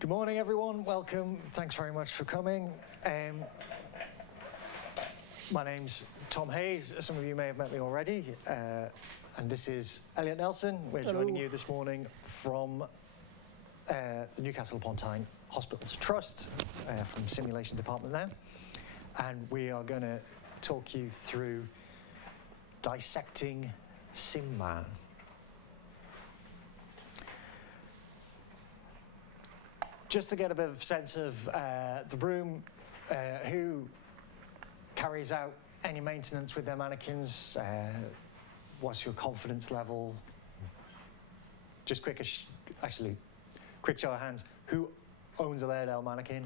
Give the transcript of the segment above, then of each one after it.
Good morning, everyone. Welcome. Thanks very much for coming. My name's Tom Hayes. Some of you may have met me already. And this is Elliot Nelson. We're joining you this morning from the Newcastle upon Tyne Hospitals Trust, from Simulation Department there. And we are going to talk you through Dissecting SimMan. Just to get a bit of sense of the room, who carries out any maintenance with their mannequins, what's your confidence level? Just quick show of hands. Who owns a Laerdal mannequin?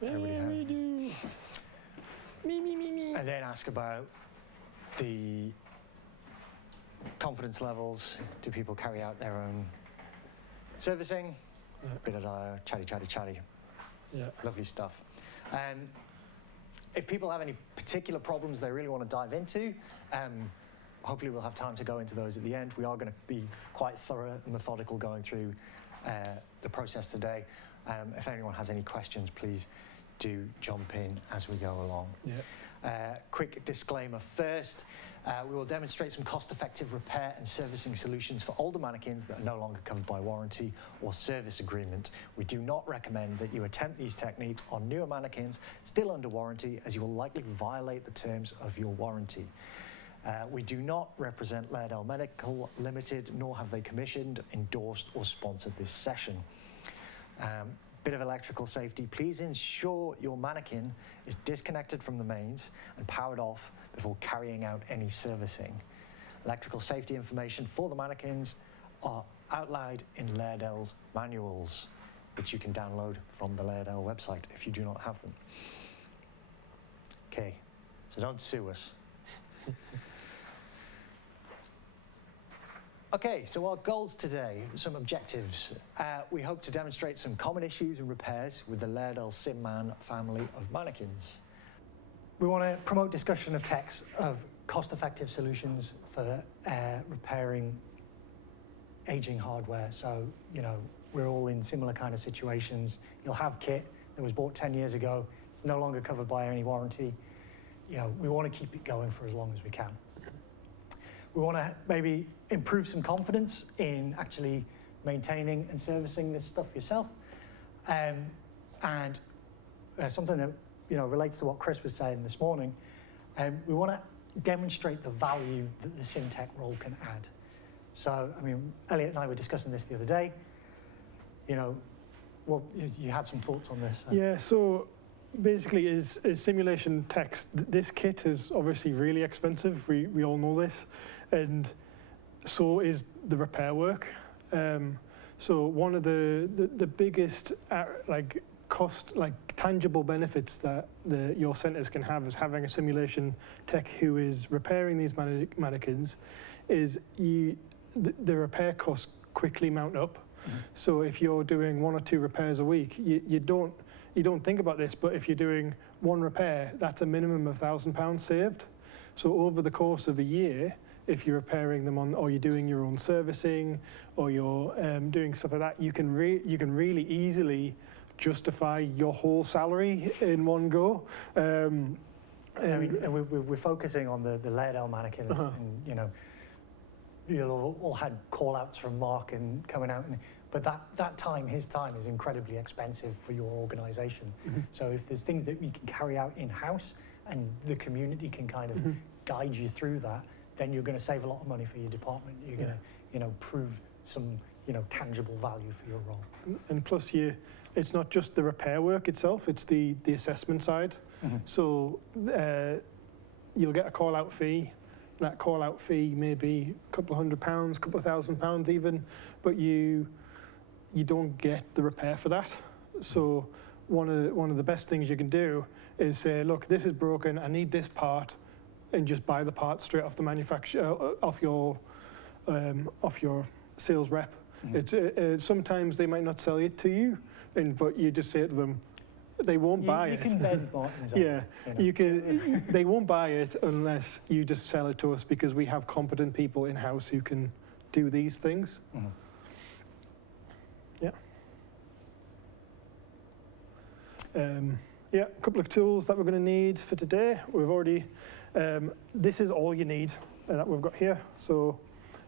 Yeah, we do. Me. And then ask about the confidence levels. Do people carry out their own servicing? Yeah. Bit of chatty. Yeah. Lovely stuff. If people have any particular problems they really want to dive into, hopefully we'll have time to go into those at the end. We are going to be quite thorough and methodical going through the process today. If anyone has any questions, please do jump in as we go along. Yeah. Quick disclaimer first. We will demonstrate some cost-effective repair and servicing solutions for older mannequins that are no longer covered by warranty or service agreement. We do not recommend that you attempt these techniques on newer mannequins still under warranty, as you will likely violate the terms of your warranty. We do not represent Laerdal Medical Limited, nor have they commissioned, endorsed or sponsored this session. Bit of electrical safety. Please ensure your mannequin is disconnected from the mains and powered off before carrying out any servicing. Electrical safety information for the mannequins are outlined in Laerdal's manuals, which you can download from the Laerdal website if you do not have them. Okay, so don't sue us. Okay, so our goals today, some objectives. We hope to demonstrate some common issues and repairs with the Laerdal SimMan family of mannequins. We want to promote discussion of techs, of cost-effective solutions for repairing aging hardware. So, we're all in similar kind of situations. You'll have kit that was bought 10 years ago. It's no longer covered by any warranty. We want to keep it going for as long as we can. We want to maybe improve some confidence in actually maintaining and servicing this stuff yourself. And something that relates to what Chris was saying this morning, we want to demonstrate the value that the SimTech role can add. So, Elliot and I were discussing this the other day. Well, you had some thoughts on this. Yeah, so basically is simulation text. This kit is obviously really expensive. We all know this. And so is the repair work. So one of the biggest tangible benefits that your centres can have is having a simulation tech who is repairing these mannequins is the repair costs quickly mount up. Mm-hmm. So if you're doing 1 or 2 repairs a week, you don't think about this, but if you're doing 1 repair, that's a minimum of £1,000 saved. So over the course of a year, if you're repairing them or you're doing your own servicing, or you're doing stuff like that, you can really easily justify your whole salary in one go. We're focusing on the Laerdal mannequins, and you'll all had call-outs from Mark and coming out, but his time is incredibly expensive for your organisation. Mm-hmm. So if there's things that we can carry out in-house and the community can kind of guide you through that, then you're going to save a lot of money for your department. You're going to, prove some, tangible value for your role. And plus, it's not just the repair work itself; it's the assessment side. Mm-hmm. So you'll get a call-out fee. That call-out fee may be a couple of £100, a couple of £1,000 even, but you don't get the repair for that. So one of the best things you can do is say, look, this is broken. I need this part. And just buy the part straight off the manufacturer, off your sales rep. Mm-hmm. Sometimes they might not sell it to you, but you just say to them, they won't buy it. You can bend martins. Yeah, you can. They won't buy it unless you just sell it to us, because we have competent people in house who can do these things. Mm-hmm. Yeah. Yeah, a couple of tools that we're going to need for today. We've already, this is all you need that we've got here. So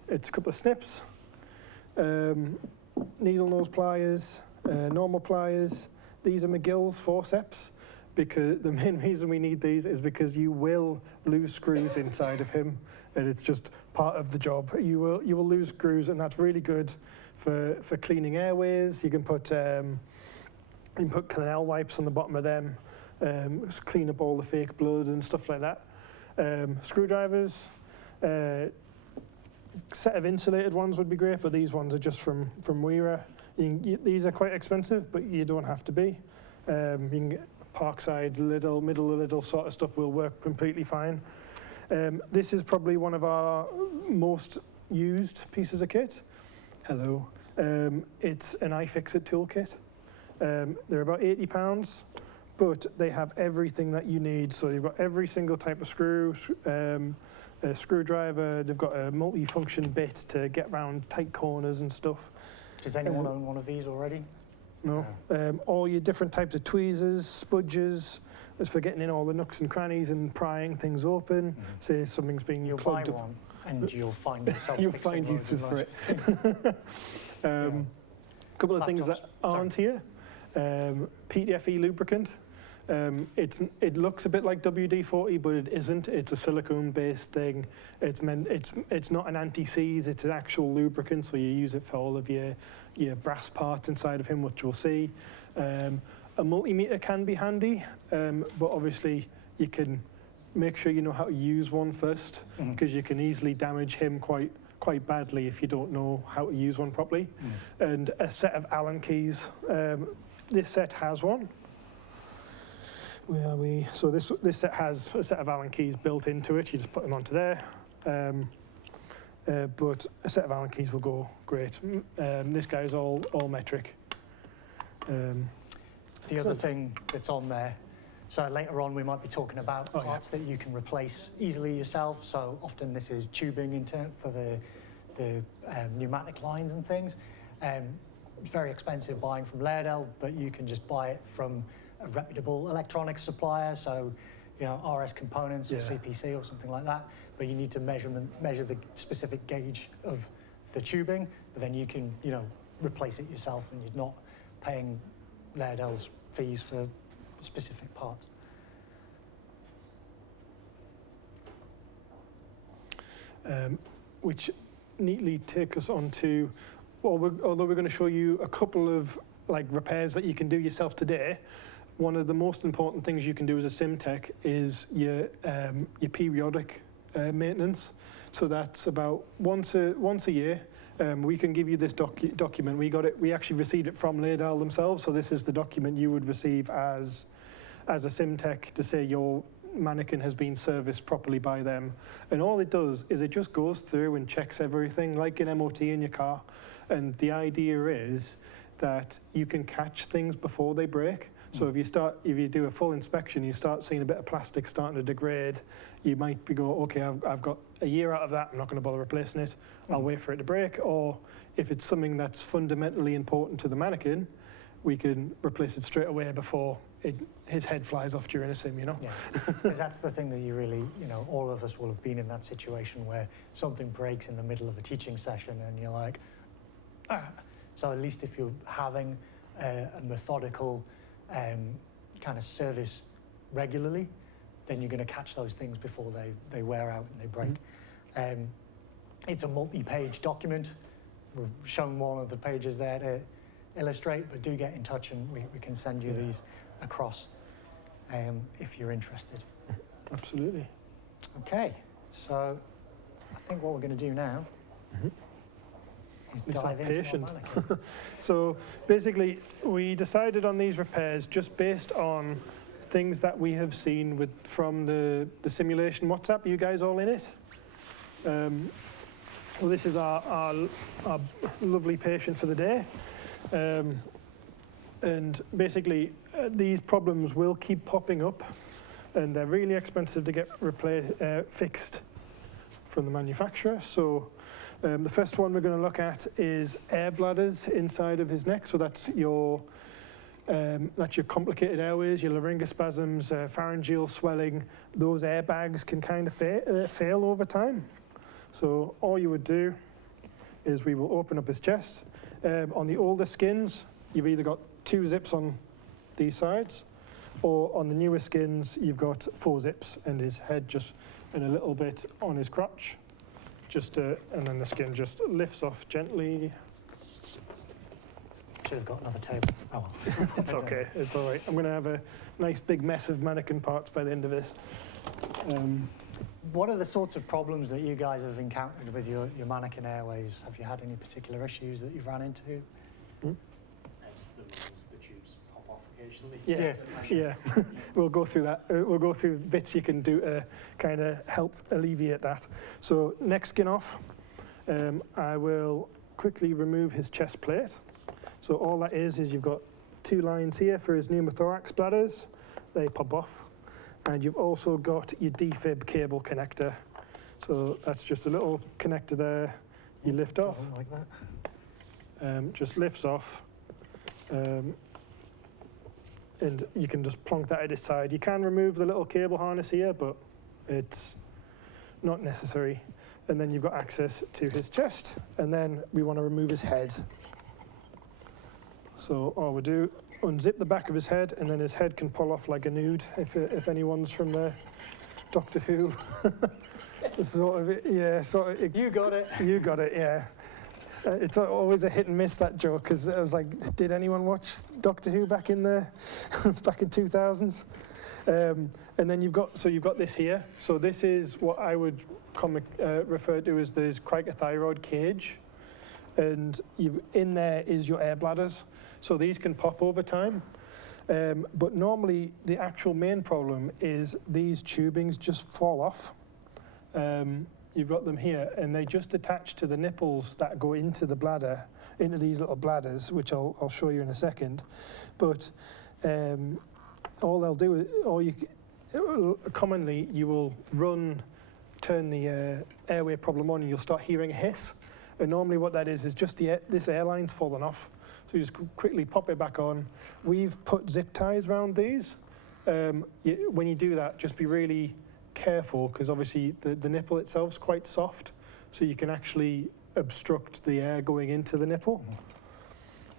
it's a couple of snips, needle nose pliers, normal pliers. These are McGill's forceps, because the main reason we need these is because you will lose screws inside of him, and it's just part of the job. You will lose screws, and that's really good for cleaning airways. You can put canal wipes on the bottom of them, clean up all the fake blood and stuff like that. Screwdrivers, set of insulated ones would be great, but these ones are just from Weira. These are quite expensive, but you don't have to be. You can get Parkside, middle Lidl sort of stuff will work completely fine. This is probably one of our most used pieces of kit. Hello. It's an iFixit toolkit. They're about £80, but they have everything that you need. So you've got every single type of screw, a screwdriver. They've got a multi-function bit to get around tight corners and stuff. Does anyone own one of these already? No. All your different types of tweezers, spudges, as for getting in all the nooks and crannies and prying things open. Say something's being You'll plugged buy one and you'll find yourself You'll fixing find loads uses of for those. it. A couple of things that aren't here. PTFE lubricant. It looks a bit like WD-40, but it isn't. It's a silicone-based thing. It's not an anti-seize. It's an actual lubricant, so you use it for all of your brass parts inside of him, which you'll see. A multimeter can be handy, but obviously you can make sure you know how to use one first, because you can easily damage him quite badly if you don't know how to use one properly. And a set of Allen keys. This set has one. Where are we? So this set has a set of Allen keys built into it. You just put them onto there. But a set of Allen keys will go great. This guy's all metric. The other thing that's on there, so later on we might be talking about parts that you can replace easily yourself. So often this is tubing in turn for the pneumatic lines and things. It's very expensive buying from Laerdal, but you can just buy it from a reputable electronics supplier, so RS Components or CPC or something like that. But you need to measure the specific gauge of the tubing, but then you can replace it yourself, and you're not paying Laerdal's fees for specific parts. Which neatly take us on to, although we're going to show you a couple of repairs that you can do yourself today, one of the most important things you can do as a SimTech is your periodic maintenance. So that's about once a year. We can give you this document. We actually received it from Laerdal themselves. So this is the document you would receive as a SimTech to say your manikin has been serviced properly by them. And all it does is it just goes through and checks everything, like an MOT in your car. And the idea is that you can catch things before they break. So if you do a full inspection, you start seeing a bit of plastic starting to degrade, you might be going, okay, I've got a year out of that, I'm not going to bother replacing it, I'll wait for it to break. Or if it's something that's fundamentally important to the manikin, we can replace it straight away before his head flies off during a sim, Yeah, because that's the thing that you really, all of us will have been in that situation where something breaks in the middle of a teaching session and you're like, ah. So at least if you're having a methodical kind of service regularly, then you're going to catch those things before they wear out and they break. It's a multi-page document. We've shown one of the pages there to illustrate, but do get in touch and we can send you these across if you're interested. Absolutely. Okay, so I think what we're going to do now is dive into our manikin. So basically, we decided on these repairs just based on things that we have seen from the simulation WhatsApp. You guys all in it? Well, this is our lovely patient for the day. And basically, these problems will keep popping up, and they're really expensive to get fixed from the manufacturer. So the first one we're going to look at is air bladders inside of his neck. So that's your That's your complicated airways, your laryngospasms, pharyngeal swelling. Those airbags can kind of fail over time. So all you would do is we will open up his chest. On the older skins, you've either got 2 zips on these sides, or on the newer skins, you've got 4 zips, and his head just, and a little bit on his crotch. And then the skin just lifts off gently. Should have got another table. Oh well. It's okay, it's all right. I'm going to have a nice big mess of mannequin parts by the end of this. What are the sorts of problems that you guys have encountered with your mannequin airways? Have you had any particular issues that you've run into? Just the tubes pop off occasionally. Yeah. We'll go through that. We'll go through bits you can do to kind of help alleviate that. So neck skin off. I will quickly remove his chest plate. So all that is you've got 2 lines here for his pneumothorax bladders. They pop off. And you've also got your defib cable connector. So that's just a little connector there. You lift off. I don't like that. Just lifts off. And you can just plonk that at his side. You can remove the little cable harness here, but it's not necessary. And then you've got access to his chest. And then we want to remove his head. So all we do, unzip the back of his head, and then his head can pull off like a nude, if anyone's from the Doctor Who. Sort of, yeah, sort of. You got it. You got it, yeah. It's always a hit and miss, that joke, because I was like, did anyone watch Doctor Who back in the back in 2000s? And then you've got this here. So this is what I would refer to as this cricothyroid cage, and in there is your air bladders. So these can pop over time. But normally the actual main problem is these tubings just fall off. You've got them here, and they just attach to the nipples that go into the bladder, into these little bladders, which I'll show you in a second. But all they'll do is, commonly you will turn the airway problem on, and you'll start hearing a hiss. And normally what that is just this airline's fallen off. So you just quickly pop it back on. We've put zip ties around these. When you do that, just be really careful, because obviously the nipple itself is quite soft, so you can actually obstruct the air going into the nipple.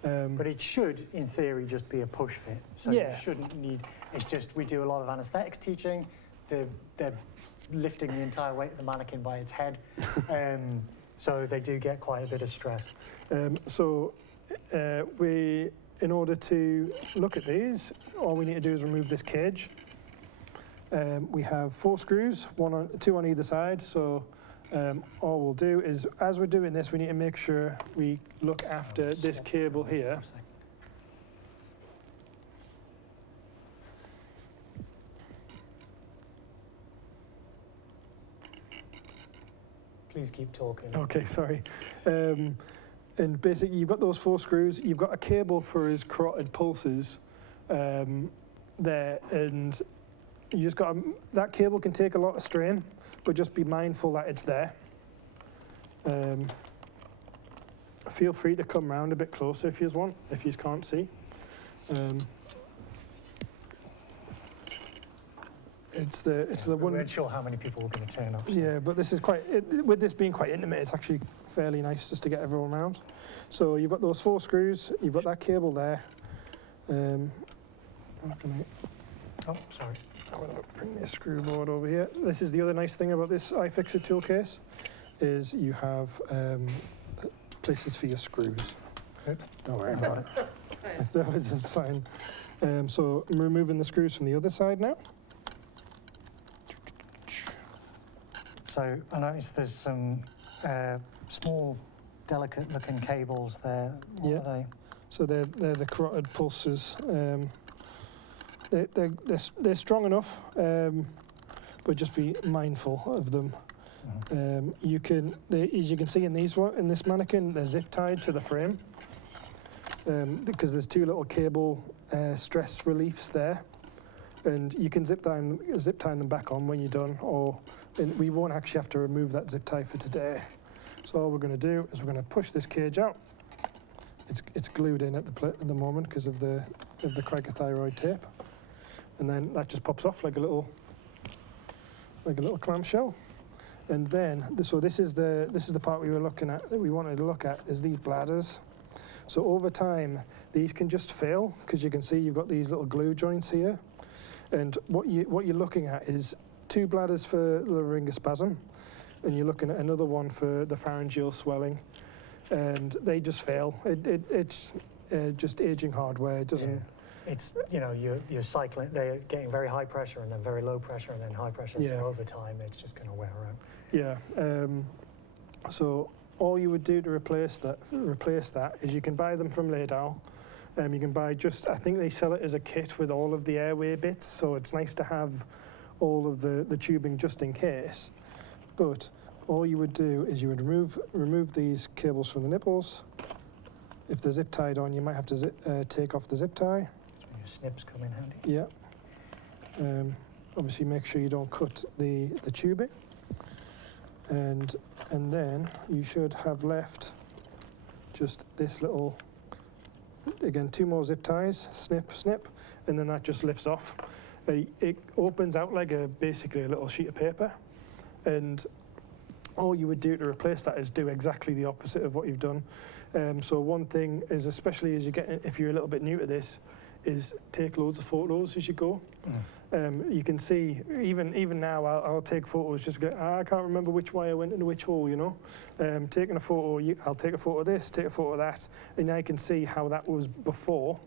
But it should, in theory, just be a push fit. So you shouldn't need, it's just, we do a lot of anesthetics teaching. They're lifting the entire weight of the mannequin by its head. So they do get quite a bit of stress. In order to look at these, all we need to do is remove this cage. We have 4 screws, 2 on either side. So all we'll do is, as we're doing this, we need to make sure we look after this cable here. Please keep talking. Okay, sorry. And basically, you've got those 4 screws. You've got a cable for his carotid pulses there, and you just got that cable can take a lot of strain, but just be mindful that it's there. Feel free to come round a bit closer if you want, if you can't see. It's the one. We weren't sure how many people were going to turn up. So. Yeah, but this is with this being quite intimate, it's actually fairly nice just to get everyone around. So you've got those 4 screws, you've got that cable there. Oh, sorry. I'm going to bring this screw board over here. This is the other nice thing about this iFixit tool case, is you have places for your screws. Don't worry about it. It's fine. So I'm removing the screws from the other side now. So I noticed there's some small, delicate-looking cables there. What are they? So they're the carotid pulses. They're strong enough, but just be mindful of them. As you can see in this mannequin, they're zip tied to the frame because there's 2 little cable stress reliefs there, and you can zip tie them back on when you're done, and we won't actually have to remove that zip tie for today. So all we're going to do is we're going to push this cage out, it's glued in at the moment because of the cricothyroid tape, and then that just pops off like a little clamshell. And then so this is the part we wanted to look at is these bladders. So over time these can just fail because you can see you've got these little glue joints here, and what you're looking at is 2 bladders for laryngospasm, and you're looking at another one for the pharyngeal swelling, and they just fail. It's just aging hardware. It doesn't. Yeah. It's, you're cycling, they're getting very high pressure and then very low pressure and then high pressure. Yeah. So over time, it's just going to wear out. Yeah. So all you would do to replace that is you can buy them from Laerdal. You can buy I think they sell it as a kit with all of the airway bits, so it's nice to have all of the tubing just in case. But all you would do is you would remove these cables from the nipples. If they're zip tied on, you might have to take off the zip tie. That's where your snips come in handy. Yeah. Obviously, make sure you don't cut the tubing. And then you should have left just this little, again, 2 more zip ties, snip, snip, and then that just lifts off. It opens out like basically a little sheet of paper, and all you would do to replace that is do exactly the opposite of what you've done. So one thing is, especially as if you're a little bit new to this, is take loads of photos as you go. You can see, even now, I'll take photos just to go, I can't remember which way I went into which hole, Taking a photo, I'll take a photo of this, take a photo of that, and I can see how that was before,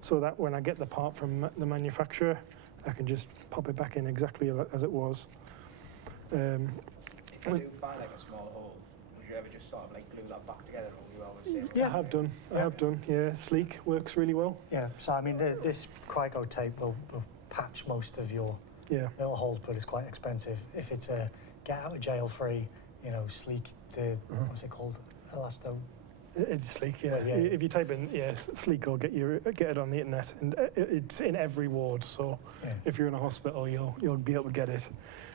so that when I get the part from the manufacturer, I can just pop it back in exactly as it was. If you do find like a small hole, would you ever just sort of like glue that back together, or you always say? Yeah, I have done. Yeah, sleek, works really well. Yeah, so I mean, this crico tape will patch most of your little holes, but it's quite expensive. If it's a get out of jail free, sleek, what's it called? Elasto. It's sleek, yeah. Well, yeah. If you type in sleek, will get it on the internet, and it's in every ward. So if you're in a hospital, you'll be able to get it.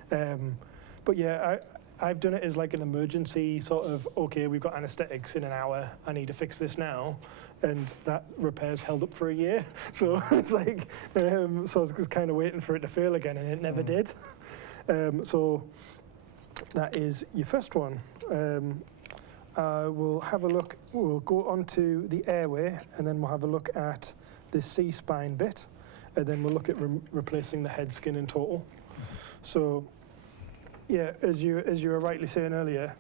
But yeah, I've done it as like an emergency sort of, okay, we've got anaesthetics in an hour, I need to fix this now. And that repair's held up for a year. So it's like, so I was just kind of waiting for it to fail again, and it never did. So that is your first one. We'll have a look, we'll go on to the airway, and then we'll have a look at the C-spine bit, and then we'll look at replacing the head skin in total. So, yeah, as you were rightly saying earlier,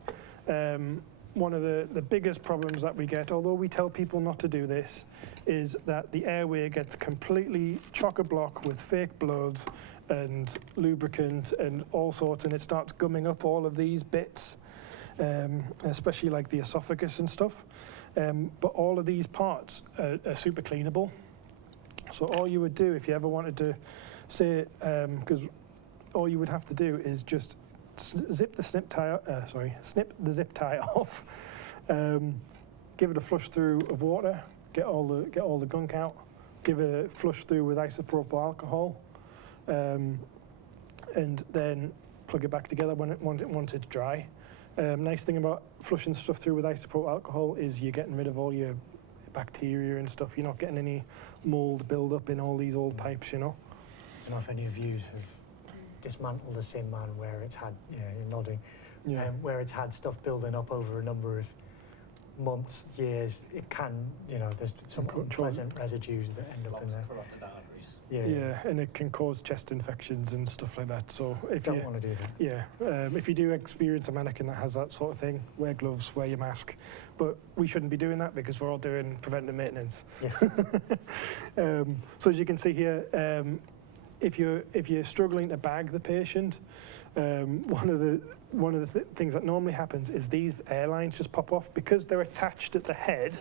one of the biggest problems that we get, although we tell people not to do this, is that the airway gets completely chock-a-block with fake blood and lubricant and all sorts, and it starts gumming up all of these bits, especially like the esophagus and stuff. But all of these parts are super cleanable. So all you would do if you ever wanted to say, because all you would have to do is just snip the zip tie off, give it a flush through of water, get all the gunk out, give it a flush through with isopropyl alcohol, and then plug it back together once it's dry. Nice thing about flushing stuff through with isopropyl alcohol is you're getting rid of all your bacteria and stuff. You're not getting any mold build up in all these old pipes, I don't know if any of you have dismantled a SimMan where it's had, you're nodding, where it's had stuff building up over a number of months, years. It can, there's some unpleasant residues that end up in there. Corrupted arteries. Yeah, and it can cause chest infections and stuff like that. So if you don't want to do that. Yeah, if you do experience a mannequin that has that sort of thing, wear gloves, wear your mask. But we shouldn't be doing that because we're all doing preventive maintenance. Yes. So as you can see here, if you're struggling to bag the patient, one of the things that normally happens is these airlines just pop off because they're attached at the head.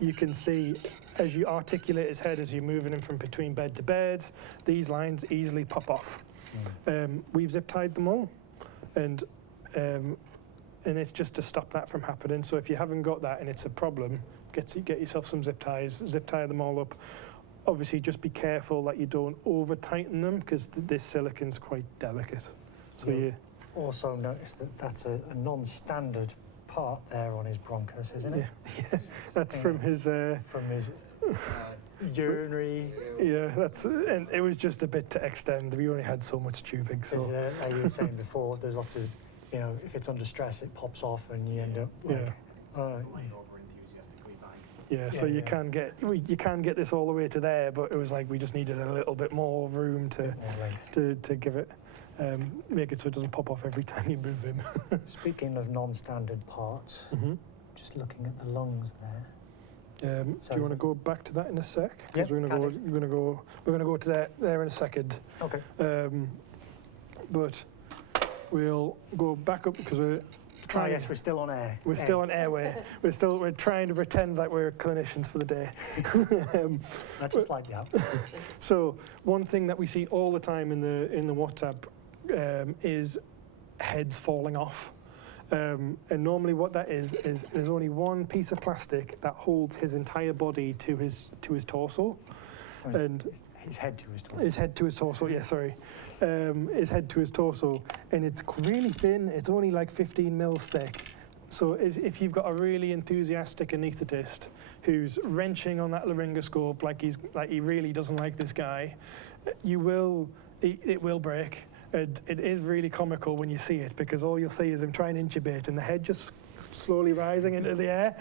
You can see as you articulate his head as you're moving him from between bed to bed, these lines easily pop off. We've zip tied them all, and it's just to stop that from happening. So if you haven't got that and it's a problem, get yourself some zip ties, zip tie them all up. Obviously, just be careful that you don't over-tighten them because this silicon's quite delicate. So You'll also notice that that's a non-standard part there on his bronchus, isn't it? Yeah, that's from his. From his urinary. Yeah, and it was just a bit to extend. We only had so much tubing, so. Like you were saying before, there's lots of, if it's under stress, it pops off and you end up like, Yeah. Laying over enthusiastically back. Yeah, so Yeah, you can get this all the way to there, but it was like we just needed a little bit more room to give it, make it so it doesn't pop off every time you move him. Speaking of non-standard parts, just looking at the lungs there. Do you want to go back to that in a sec? Yep, Because we're gonna go to there in a second. Okay. But we'll go back up because we're trying. Yes, we're still on air. We're still on airway. We're trying to pretend like we're clinicians for the day. I just like that. So one thing that we see all the time in the WhatsApp is heads falling off. And normally what that is there's only one piece of plastic that holds his entire body to his torso. And his head to his torso. His head to his torso, yeah, sorry. His head to his torso. And it's really thin, it's only like 15 mils thick. So if you've got a really enthusiastic anaesthetist who's wrenching on that laryngoscope like he really doesn't like this guy, it will break. It is really comical when you see it, because all you'll see is him trying to intubate and the head just slowly rising into the air.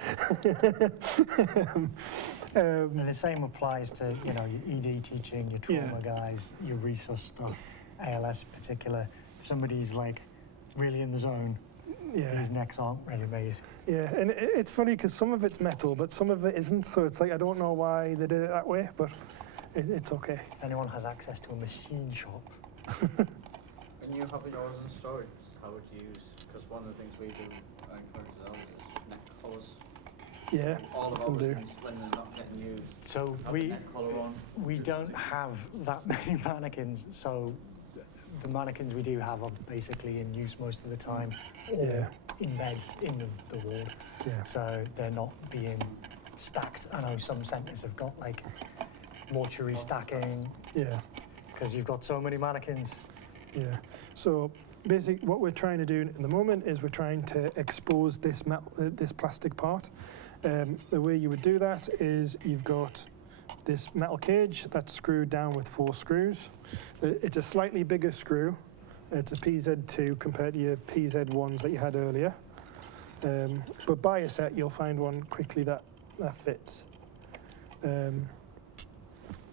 And the same applies to, your ED teaching, your trauma guys, your resource stuff, ALS in particular. If somebody's like really in the zone, these necks aren't really made. Yeah, and it's funny because some of it's metal, but some of it isn't. So it's like, I don't know why they did it that way, but it's okay. If anyone has access to a machine shop. When you have yours in storage, how would you use? Because one of the things we do encourage those is neck colours. Yeah, all of can our do. things when they're not getting used. So have the neck colour on. we don't have that many mannequins. So the mannequins we do have are basically in use most of the time, or in bed in the ward. Yeah. So they're not being stacked. I know some centres have got like mortuary stacking. Yeah. Because you've got so many mannequins. Yeah. So basically what we're trying to do in the moment is we're trying to expose this this plastic part. The way you would do that is you've got this metal cage that's screwed down with 4 screws. It's a slightly bigger screw. It's a PZ2 compared to your PZ1s that you had earlier. But buy a set, you'll find one quickly that fits.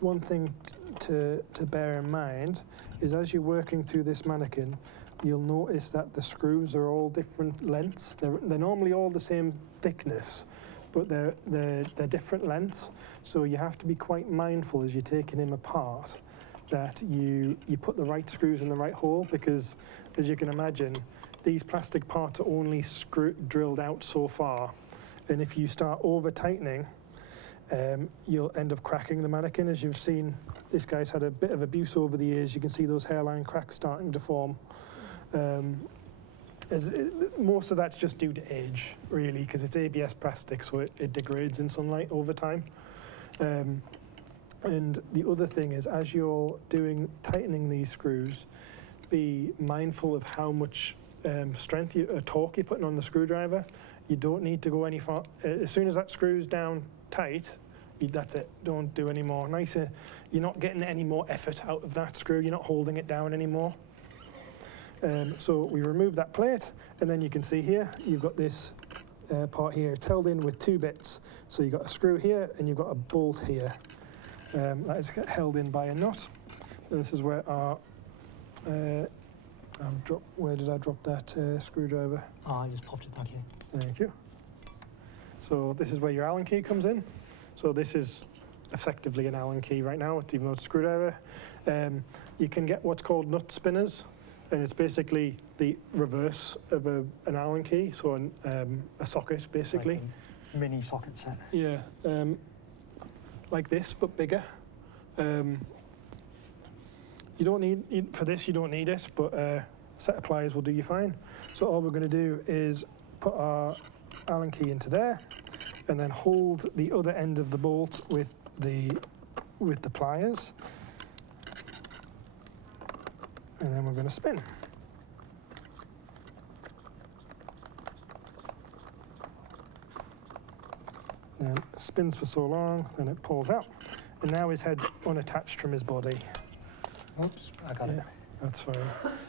One thing to bear in mind is as you're working through this manikin, you'll notice that the screws are all different lengths. They're normally all the same thickness, but they're different lengths. So you have to be quite mindful as you're taking him apart that you put the right screws in the right hole, because as you can imagine, these plastic parts are only drilled out so far. And if you start over tightening, you'll end up cracking the manikin. As you've seen, this guy's had a bit of abuse over the years. You can see those hairline cracks starting to form. Most of that's just due to age, really, because it's ABS plastic, so it degrades in sunlight over time. And the other thing is, as you're tightening these screws, be mindful of how much strength torque you're putting on the screwdriver. You don't need to go any far. As soon as that screw's down tight, that's it. Don't do any more. You're not getting any more effort out of that screw. You're not holding it down anymore. So we remove that plate, and then you can see here, you've got this part here. It's held in with 2 bits. So you've got a screw here, and you've got a bolt here. That is held in by a nut. And this is where our... where did I drop that screwdriver? Oh, I just popped it back here. Thank you. So this is where your Allen key comes in. So this is effectively an Allen key right now, even though it's a screwdriver. You can get what's called nut spinners, and it's basically the reverse of an Allen key, so a socket, basically. Like a mini socket set. Yeah, like this, but bigger. You don't need, for this you don't need it, but a set of pliers will do you fine. So all we're going to do is put our Allen key into there, and then hold the other end of the bolt with the pliers, and then we're going to spin. then spins for so long, then it pulls out. And now his head's unattached from his body. Oops, I got it. That's fine.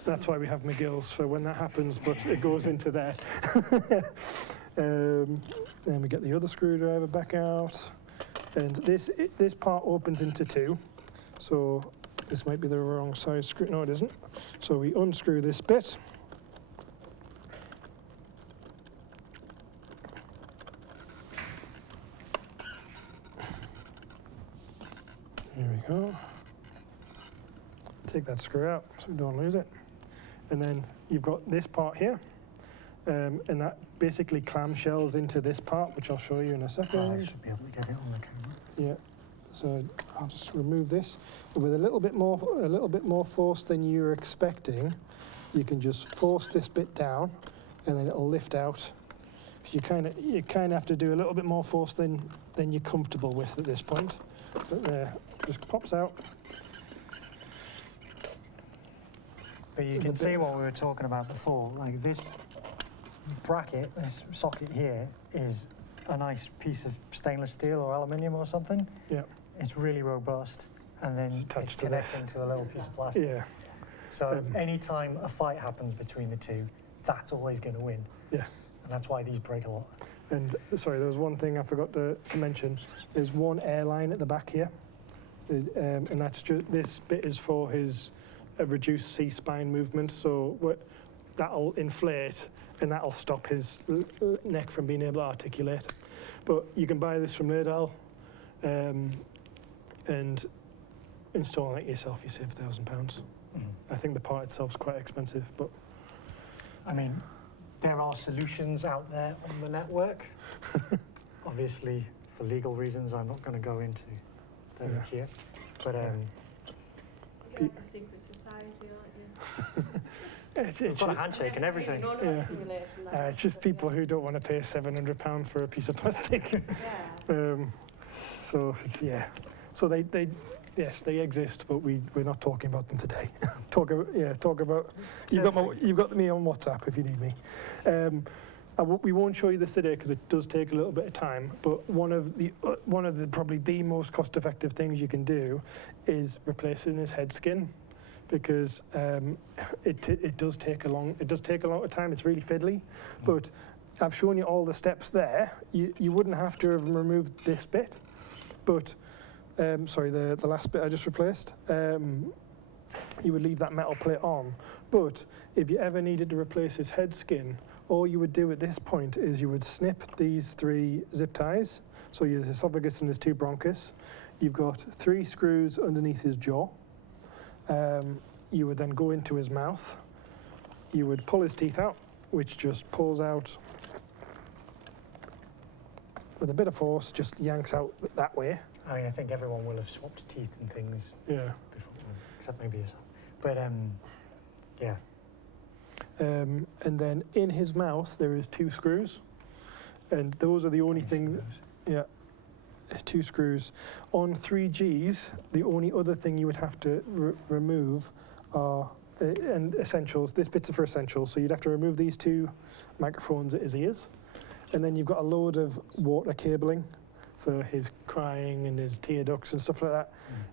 That's why we have McGill's for when that happens, but it goes into there. Then we get the other screwdriver back out. And this part opens into two. So this might be the wrong size screw. No, it isn't. So we unscrew this bit. Here we go. Take that screw out so we don't lose it. And then you've got this part here. And that basically clamshells into this part, which I'll show you in a second. I should be able to get it on the camera. Yeah. So I'll just remove this. With a little bit more force than you were expecting, you can just force this bit down, and then it'll lift out. You kind of have to do a little bit more force than you're comfortable with at this point. But there, just pops out. But you can see what we were talking about before. Like this bracket, this socket here, is a nice piece of stainless steel or aluminium or something. Yeah. It's really robust, and then It's it attached to connects this. into a little piece of plastic. Yeah. So anytime a fight happens between the two, that's always going to win. Yeah. And that's why these break a lot. And sorry, there was one thing I forgot to mention. There's one airline at the back here, and that's just this bit is for his reduced C-spine movement. So that'll inflate, and that'll stop his neck from being able to articulate. But you can buy this from Laerdal, and installing it yourself, you save £1,000. I think the part itself's quite expensive, but I mean, there are solutions out there on the network. Obviously, for legal reasons, I'm not going to go into them here. But You're like a secret society, aren't you? it's got a handshake and everything. You don't know what simulation that it's is, just but people who don't want to pay £700 for a piece of plastic. Yeah. So so they exist, but we're not talking about them today. talk about you've got me on WhatsApp if you need me. We won't show you this today because it does take a little bit of time. But one of the probably the most cost-effective things you can do is replacing his head skin, because it does take a lot of time. It's really fiddly, but I've shown you all the steps there. You wouldn't have to have removed this bit, but sorry, the last bit I just replaced. You would leave that metal plate on, but if you ever needed to replace his head skin, all you would do at this point is you would snip these 3 zip ties. So his esophagus and his 2 bronchus. You've got 3 screws underneath his jaw. You would then go into his mouth. You would pull his teeth out, which just pulls out with a bit of force, just yanks out that way. I mean, I think everyone will have swapped teeth and things Yeah. before, except maybe yourself. But yeah. And then in his mouth there is 2 screws, and those are the only thing. Yeah, 2 screws. On 3Gs, the only other thing you would have to remove are and essentials. This bit's are for essentials, so you'd have to remove these 2 microphones at his ears, and then you've got a load of water cabling for his crying and his tear ducts and stuff like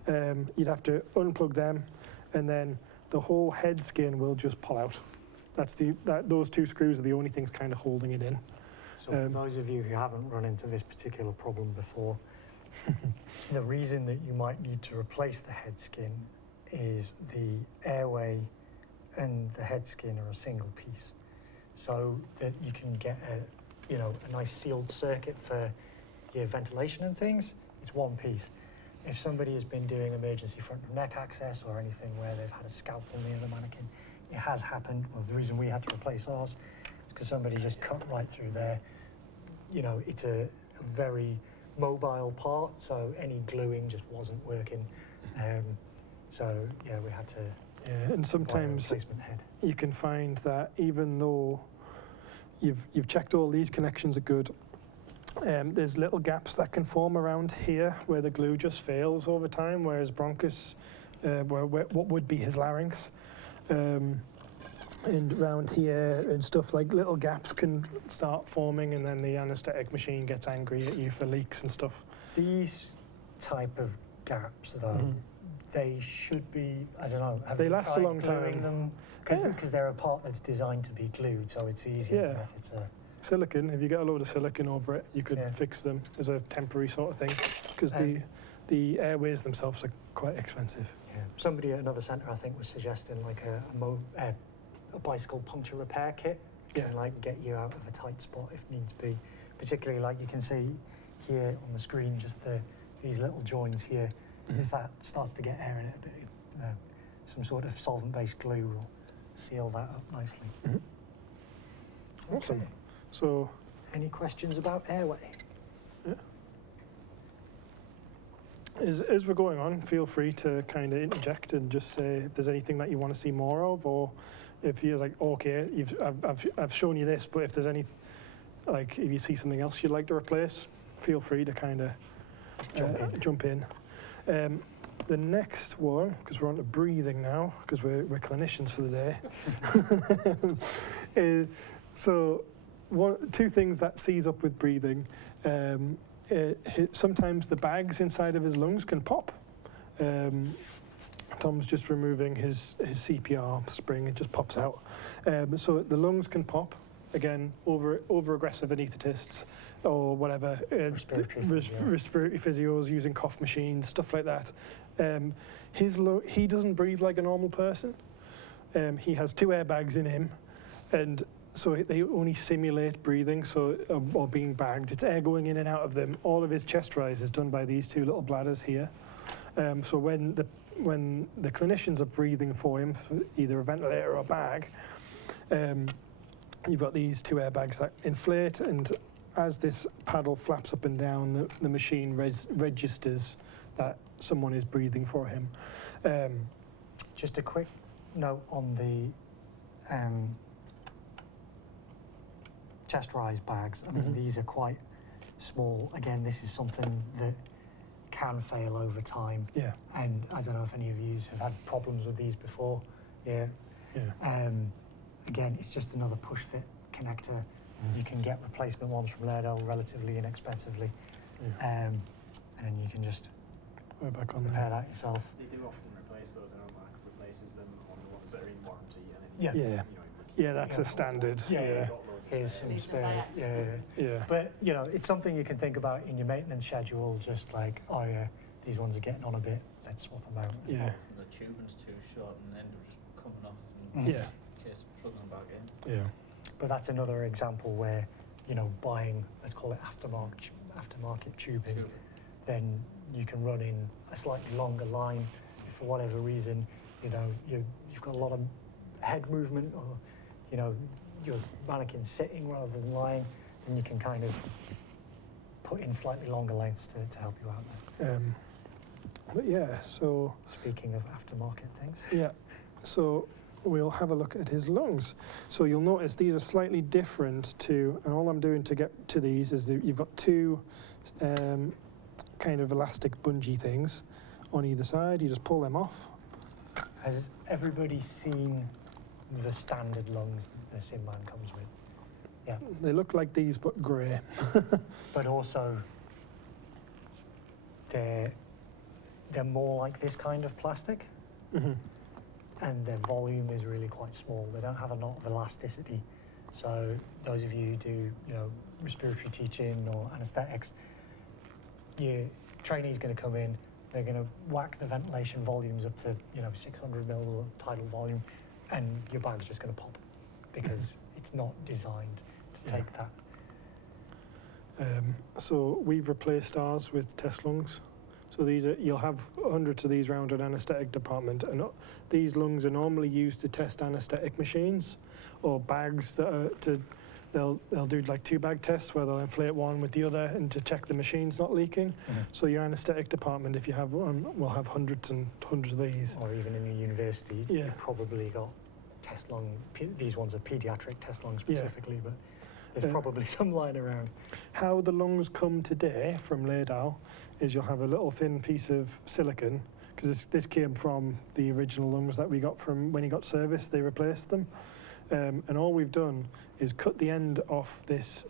that. You'd have to unplug them, and then the whole head skin will just pull out. Those 2 screws are the only things kind of holding it in. So for those of you who haven't run into this particular problem before, the reason that you might need to replace the head skin is the airway and the head skin are a single piece, so that you can get a nice sealed circuit for your ventilation and things. It's one piece. If somebody has been doing emergency front and neck access or anything where they've had a scalpel near the mannequin, it has happened. Well, the reason we had to replace ours is because somebody just cut right through there. It's a very mobile part, so any gluing just wasn't working. So yeah, we had to. Yeah, and sometimes replacement head. you can find that even though you've checked all these connections are good, there's little gaps that can form around here where the glue just fails over time, whereas bronchus, what would be his larynx, and round here and stuff, like little gaps can start forming, and then the anaesthetic machine gets angry at you for leaks and stuff. These type of gaps, though, Mhm. they should be, I don't know, have They you last a tried long gluing time. them? Yeah. Because they're a part that's designed to be glued, so it's easier Yeah. than if it's a... Silicon, if you get a load of silicon over it, you could Yeah. fix them as a temporary sort of thing, because the airways themselves are quite expensive. Yeah. Somebody at another centre, I think, was suggesting like a bicycle puncture repair kit. Can Yeah. like get you out of a tight spot if needs be. Particularly like you can see here on the screen, just these little joins here. Mhm. If that starts to get air in it a bit, some sort of solvent-based glue will seal that up nicely. Mhm. Awesome. Okay. So, Any questions about airway? as we're going on, feel free to kind of interject and just say if there's anything that you want to see more of, or if you're like, okay, I've shown you this, but if there's any, like, if you see something else you'd like to replace, feel free to kind of jump in. The next one, because we're on to breathing now, because we're clinicians for the day. So, two things that seize up with breathing. Sometimes the bags inside of his lungs can pop. Tom's just removing his CPR spring, it just pops out. So the lungs can pop, again, over aggressive anaesthetists or whatever, respiratory physios using cough machines, stuff like that. He doesn't breathe like a normal person. He has 2 airbags in him, and so they only simulate breathing, or being bagged. It's air going in and out of them. All of his chest rise is done by these 2 little bladders here. So when the clinicians are breathing for him, for either a ventilator or bag, you've got these 2 airbags that inflate, and as this paddle flaps up and down, the machine registers that someone is breathing for him. Just a quick note on the chest rise bags. I mean, Mhm. these are quite small. Again, this is something that can fail over time. Yeah, And I don't know if any of you have had problems with these before. Yeah. yeah. Again, it's just another push fit connector. You can get replacement ones from Laerdal relatively inexpensively. Yeah. And then you can just We're back on repair there. that yourself. They do often replace those, I know Mark replaces them on the ones that are in warranty, and then Yeah. Yeah. you know, Yeah, that's Yeah. a standard. Yeah, yeah. got loads of Here's spares. some These are by spares. Yeah. accident. Yeah. But, you know, it's something you can think about in your maintenance schedule, just like, oh yeah, these ones are getting on a bit, let's swap them out. as Yeah. well. The tubing's too short and the end will just coming off Mhm. Yeah. in case of plugging them back in. Yeah. But that's another example where, you know, buying, let's call it aftermarket tubing, Tubing. then you can run in a slightly longer line if for whatever reason, you know, you've got a lot of head movement, or, you know, your manikin sitting rather than lying, and you can kind of put in slightly longer lengths to help you out there. But yeah, so Speaking of aftermarket things. yeah, so we'll have a look at his lungs. So you'll notice these are slightly different to, and all I'm doing to get to these is that you've got 2 kind of elastic bungee things on either side. You just pull them off. Has everybody seen the standard lungs that the SimMan comes with? Yeah. They look like these but grey. But also, they're more like this kind of plastic, Mm-hmm. and their volume is really quite small. They don't have a lot of elasticity. So those of you who do, you know, respiratory teaching or anaesthetics, your trainee's going to come in, they're going to whack the ventilation volumes up to, you know, 600 mil tidal volume, and your bag's just going to pop because it's not designed to Yeah. take that. So we've replaced ours with test lungs. So you'll have hundreds of these around an anaesthetic department, and these lungs are normally used to test anaesthetic machines or bags that are they'll do like 2 bag tests where they'll inflate one with the other and to check the machine's not leaking. So your anaesthetic department, if you have one, will have hundreds and hundreds of these. Or even in a university, Yeah. you've probably got test lung. These ones are paediatric test lungs Yeah. specifically, but there's Yeah. probably some lying around. How the lungs come today from Laerdal is you'll have a little thin piece of silicon, because this came from the original lungs that we got from when he got serviced, they replaced them. And all we've done is cut the end off this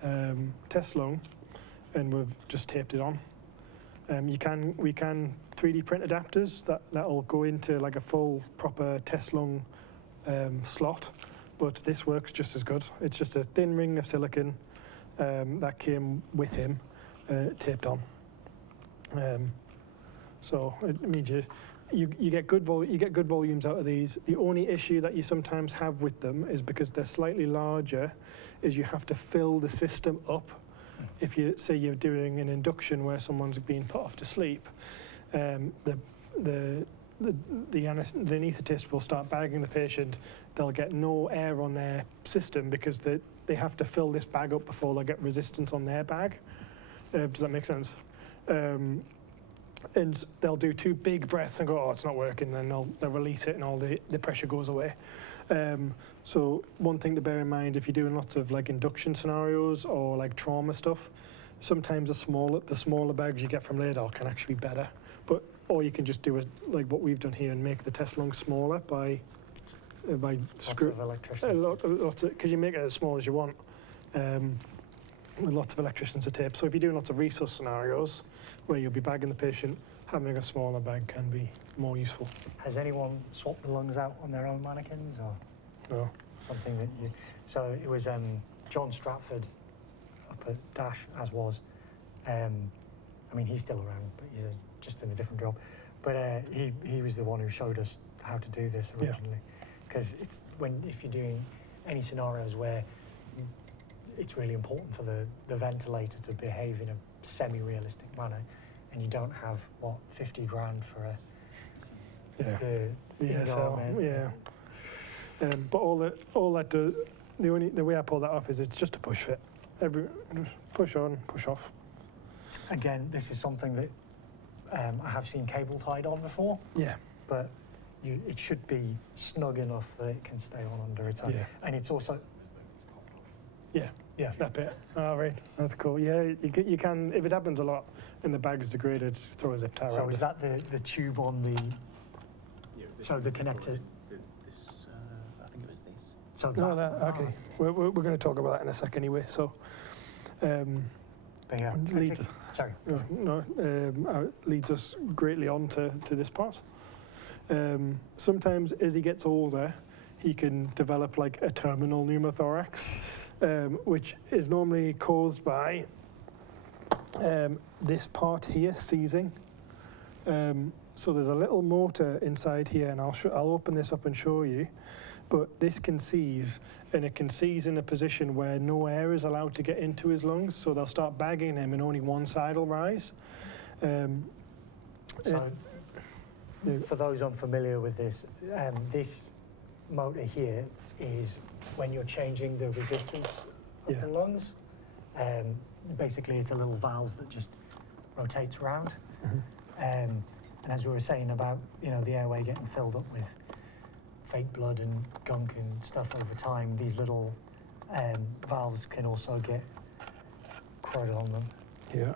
test lung, and we've just taped it on. We can 3D print adapters that'll go into like a full proper test lung slot, but this works just as good. It's just a thin ring of silicon that came with him, taped on. So it means you get good volumes out of these. The only issue that you sometimes have with them is because they're slightly larger, is you have to fill the system up. If you say you're doing an induction where someone's being put off to sleep, the anaesthetist will start bagging the patient. They'll get no air on their system because they have to fill this bag up before they'll get resistance on their bag. Does that make sense? And they'll do 2 big breaths and go, oh, it's not working, then they'll release it and all the pressure goes away. So one thing to bear in mind if you're doing lots of like induction scenarios or like trauma stuff, sometimes the smaller bags you get from Laerdal can actually be better. Or you can just do it like what we've done here and make the test lung smaller by Lots of electricians. Because you make it as small as you want with lots of electricians to tape. So if you're doing lots of resus scenarios where you'll be bagging the patient, having a smaller bag can be more useful. Has anyone swapped the lungs out on their own mannequins or No. something that you... So it was John Stratford up at Dash, as was. I mean, he's still around, but he's just in a different job. But he was the one who showed us how to do this originally. Because if you're doing any scenarios where it's really important for the ventilator to behave in a semi-realistic manner, and you don't have, 50 grand for the ESL, but all that does, the way I pull that off is it's just a push fit. Just push on, push off. Again, this is something that I have seen cable tied on before. Yeah. But it should be snug enough that it can stay on under its own. Yeah. And it's also... Yeah. That bit. All right, that's cool. Yeah, you can, if it happens a lot and the bag's degraded, throw a zip tie So around is it. that the tube on the... So the connector... I think it was this. So No, okay. We're going to talk about that in a sec anyway. So, But yeah, leads, sorry. leads us greatly on to this part. Sometimes as he gets older, he can develop like a terminal pneumothorax, which is normally caused by this part here seizing. So there's a little motor inside here, and I'll open this up and show you. But this can seize, and it can seize in a position where no air is allowed to get into his lungs, so they'll start bagging him and only one side will rise. So for those unfamiliar with this, this motor here is when you're changing the resistance of the lungs. Basically, it's a little valve that just rotates around. And as we were saying about, the airway getting filled up with fake blood and gunk and stuff over time, these little valves can also get corroded on them. Yeah.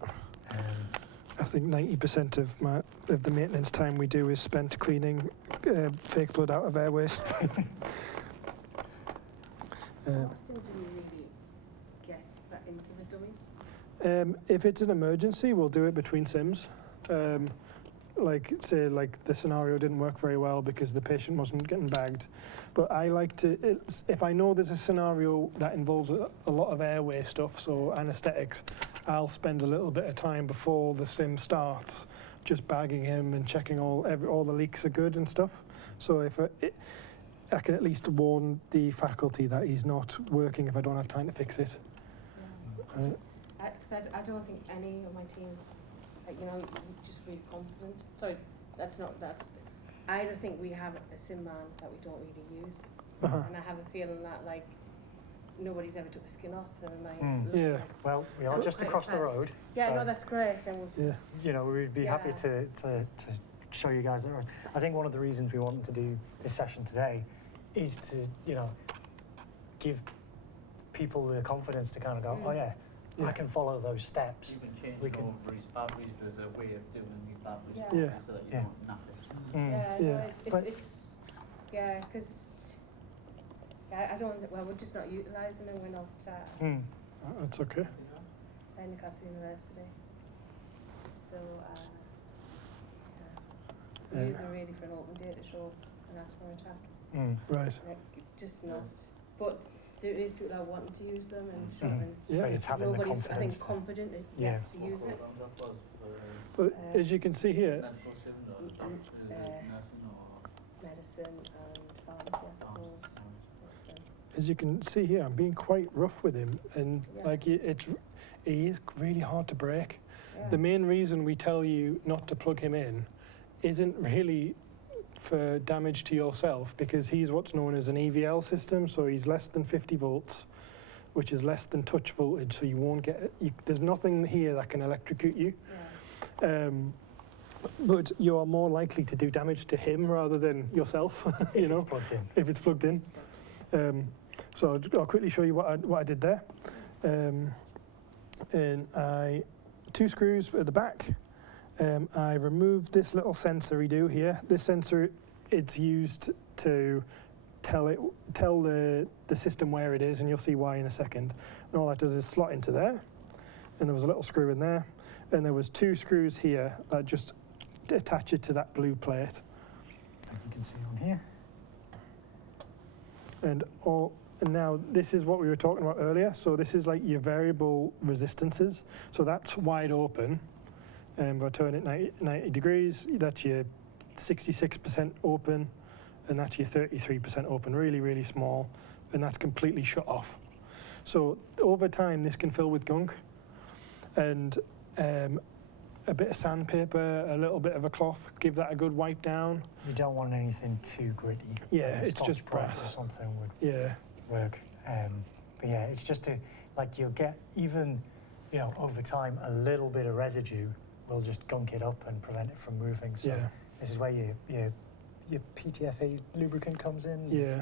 I think 90% of the maintenance time we do is spent cleaning fake blood out of airways. How often do you really get that into the dummies? If it's an emergency, we'll do it between sims. Say the scenario didn't work very well because the patient wasn't getting bagged. But I like to, if I know there's a scenario that involves a lot of airway stuff, so anaesthetics, I'll spend a little bit of time before the sim starts just bagging him and checking all the leaks are good and stuff. So I can at least warn the faculty that he's not working if I don't have time to fix it. Yeah. Because I don't think any of my teams, just really confident. Sorry, that's. I don't think we have a SimMan that we don't really use, and I have a feeling that nobody's ever took the skin off. Never mind. Yeah. Well, we So are just quite across the fast. road. Yeah, so, no, that's great. And we'd be happy Yeah. to show you guys that road. I think one of the reasons we wanted to do this session today is to, give people the confidence to kind of go, oh yeah, I can follow those steps. You can change We can- over his batteries. There's a way of doing his batteries Yeah. Yeah. so that you Yeah. don't nap it. yeah, Yeah. no, But- it's because I don't think, well, we're just not utilising them, we're not That's okay. in Newcastle University. So, yeah. We use them really for an open data show and ask for attack. Right. Like, just not. But there is people that are wanting to use them and Mhm. showing. Yeah. But it's having the Nobody's, I think, confidence. confident to Yeah. to use it. But as you can see here, Medicine and pharmacy, I suppose. as you can see here, I'm being quite rough with him, and Yeah. like he is really hard to break. Yeah. The main reason we tell you not to plug him in isn't really for damage to yourself, because he's what's known as an EVL system, so he's less than 50 volts, which is less than touch voltage, so you won't get, there's nothing here that can electrocute you. Yeah. But you are more likely to do damage to him rather than yourself, you know, It's plugged in. if it's plugged in. So I'll quickly show you what I did there. And 2 screws at the back. I removed this little sensor we do here. This sensor, it's used to tell the system where it is, and you'll see why in a second. And all that does is slot into there. And there was a little screw in there. And there was 2 screws here that just attach it to that blue plate. You can see on here. And now this is what we were talking about earlier. So this is like your variable resistances. So that's wide open. If I turn it 90 degrees, that's your 66% open, and that's your 33% open, really, really small, and that's completely shut off. So over time, this can fill with gunk, and a bit of sandpaper, a little bit of a cloth, give that a good wipe down. You don't want anything too gritty. Yeah, Like a it's just Scotch Brite brass. or something would Yeah, work. But yeah, it's just to, like, you'll get even, you know, over time, a little bit of residue will just gunk it up and prevent it from moving. So yeah. this is where your PTFE lubricant comes in. Yeah,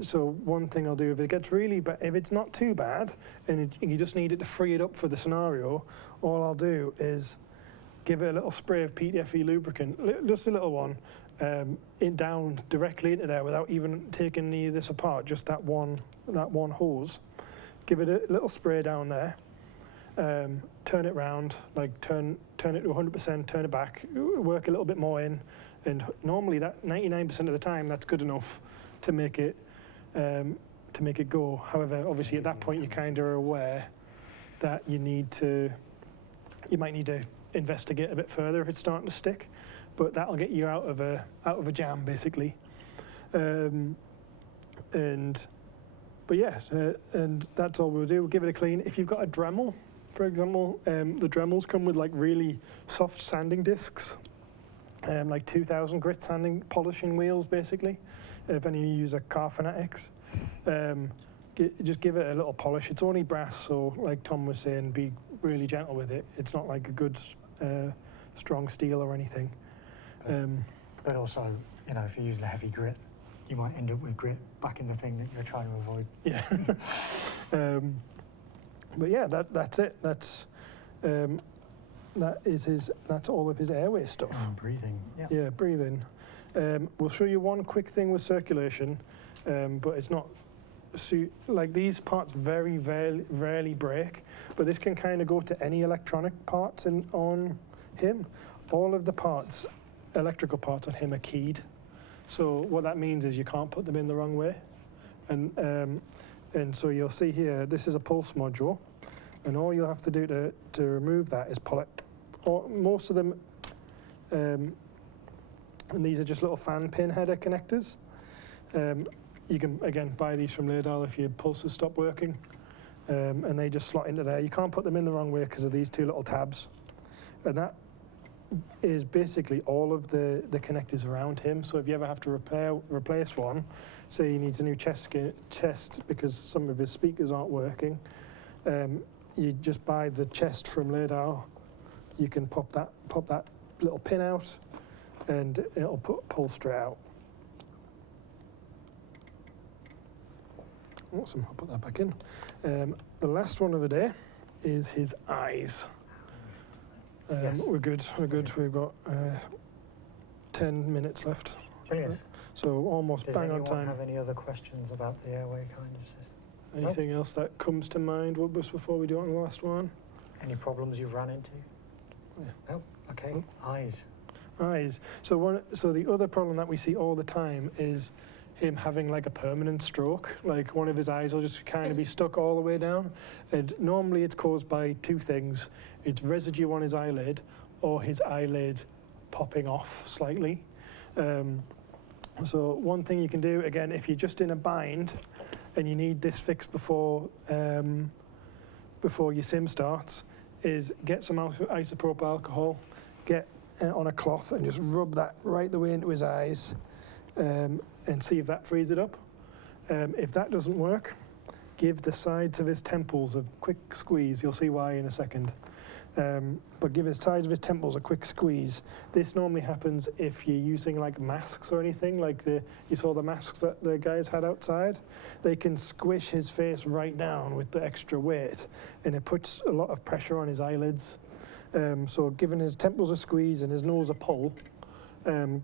so one thing I'll do, if it gets really bad, if it's not too bad, and you just need it to free it up for the scenario, all I'll do is give it a little spray of PTFE lubricant, just a little one, down directly into there without even taking any of this apart, just that one hose. Give it a little spray down there, turn it round, like turn it to 100%, turn it back, work a little bit more in, and normally that 99% of the time that's good enough to make it go. However, obviously at that point you kind of are aware that you might need to investigate a bit further if it's starting to stick, but that'll get you out of a jam basically. And that's all we'll do. We'll give it a clean. If you've got a Dremel, for example, the Dremels come with like really soft sanding discs, like 2000 grit sanding polishing wheels basically. If any of you use a car fanatics, just give it a little polish. It's only brass, so like Tom was saying, be really gentle with it. It's not like a good strong steel or anything. But also, you know, if you use a heavy grit, you might end up with grit back in the thing that you're trying to avoid. Yeah. But yeah, that's it. That's all of his airway stuff. And breathing. Yeah. Yeah, breathing. We'll show you one quick thing with circulation, but it's not like these parts very rarely break, but this can kind of go to any electronic parts on him. All of the parts, electrical parts on him are keyed. So what that means is you can't put them in the wrong way. And so you'll see here, this is a pulse module, and all you'll have to do to remove that is pull it. Or most of them, and these are just little fan pin header connectors. You can, again, buy these from Laerdal if your pulses stop working, and they just slot into there. You can't put them in the wrong way because of these 2 little tabs. And that is basically all of the connectors around him. So if you ever have to replace one, say he needs a new chest because some of his speakers aren't working, you just buy the chest from Laerdal. You can pop that little pin out, and it'll pull straight out. Awesome, I'll put that back in. The last one of the day is his eyes. Yes. We're good. We've got 10 minutes left. Brilliant. So almost Does bang on anyone time. have any other questions about the airway kind of system? Anything else that comes to mind, Woodbus, before we do it on the last one? Any problems you've run into? Yeah. No? Okay. No. Eyes. Eyes. So the other problem that we see all the time is him having like a permanent stroke. Like one of his eyes will just kind of be stuck all the way down. And normally it's caused by two things. It's residue on his eyelid or his eyelid popping off slightly. So one thing you can do, again, if you're just in a bind and you need this fixed before your sim starts, is get some isopropyl alcohol, get on a cloth and just rub that right the way into his eyes and see if that frees it up. If that doesn't work, give the sides of his temples a quick squeeze. You'll see why in a second. But give his sides of his temples a quick squeeze. This normally happens if you're using like masks or anything, like you saw the masks that the guys had outside. They can squish his face right down with the extra weight, and it puts a lot of pressure on his eyelids. So giving his temples a squeeze and his nose a pull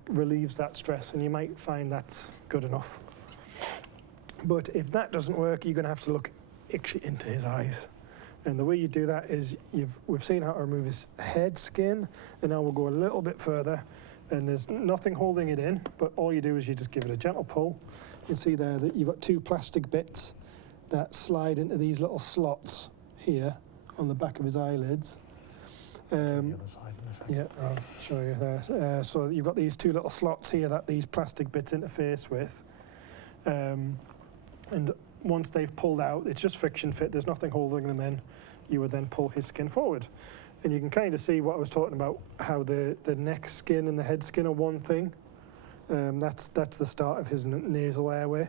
relieves that stress, and you might find that's good enough. But if that doesn't work, you're going to have to look actually into his eyes. And the way you do that is we've seen how to remove his head skin, and now we'll go a little bit further, and there's nothing holding it in, but all you do is you just give it a gentle pull. You can see there that you've got two plastic bits that slide into these little slots here on the back of his eyelids. The other side in a second. Yeah, I'll show you there. So you've got these two little slots here that these plastic bits interface with. And once they've pulled out, it's just friction fit, there's nothing holding them in. You would then pull his skin forward. And you can kind of see what I was talking about, how the neck skin and the head skin are one thing. That's the start of his nasal airway.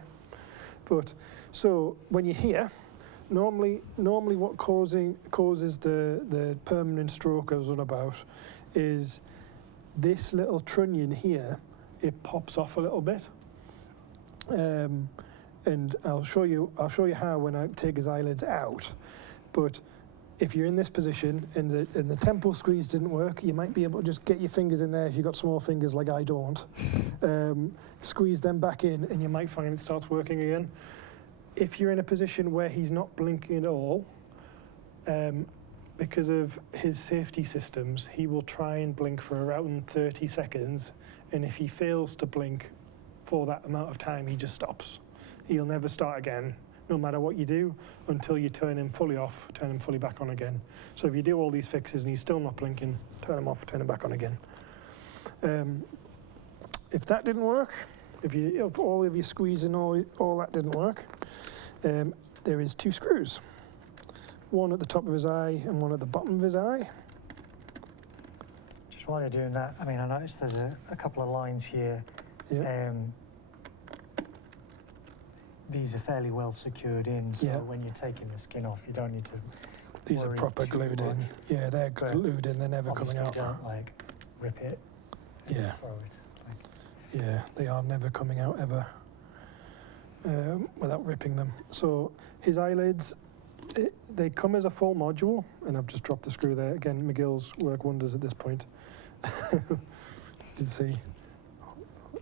But so when you're here, normally what causes the permanent stroke I was on about is this little trunnion here, it pops off a little bit. And I'll show you how when I take his eyelids out. But if you're in this position and the temple squeeze didn't work, you might be able to just get your fingers in there if you've got small fingers like I don't. Squeeze them back in and you might find it starts working again. If you're in a position where he's not blinking at all, because of his safety systems, he will try and blink for around 30 seconds. And if he fails to blink for that amount of time, he just stops. He'll never start again, no matter what you do, until you turn him fully off, turn him fully back on again. So if you do all these fixes and he's still not blinking, turn him off, turn him back on again. If that didn't work, if all of your squeezing, all that didn't work, there is two screws. One at the top of his eye and one at the bottom of his eye. Just while you're doing that, I mean, I noticed there's a couple of lines here. Yeah. These are fairly well secured in, so Yeah. when you're taking the skin off, you don't need to These are worry proper too glued in. much. Yeah, they're But glued in, they're never coming obviously out. don't, like, rip it and Yeah. throw it. Like, Yeah, they are never coming out ever without ripping them. So his eyelids, they come as a full module, and I've just dropped the screw there. Again, McGill's work wonders at this point. You see.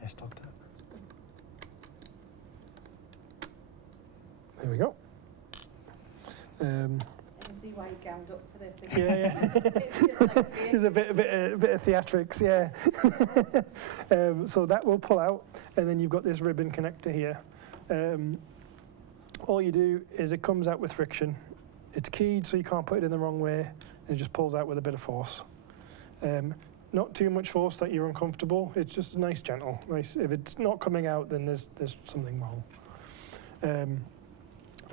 yes, doctor. There we go. You can see why you gowned up for this. Yeah. It's just like There's a bit of theatrics, yeah. So that will pull out, and then you've got this ribbon connector here. All you do is it comes out with friction. It's keyed, so you can't put it in the wrong way, and it just pulls out with a bit of force. Not too much force that you're uncomfortable. It's just nice, gentle. Nice. If it's not coming out, then there's something wrong.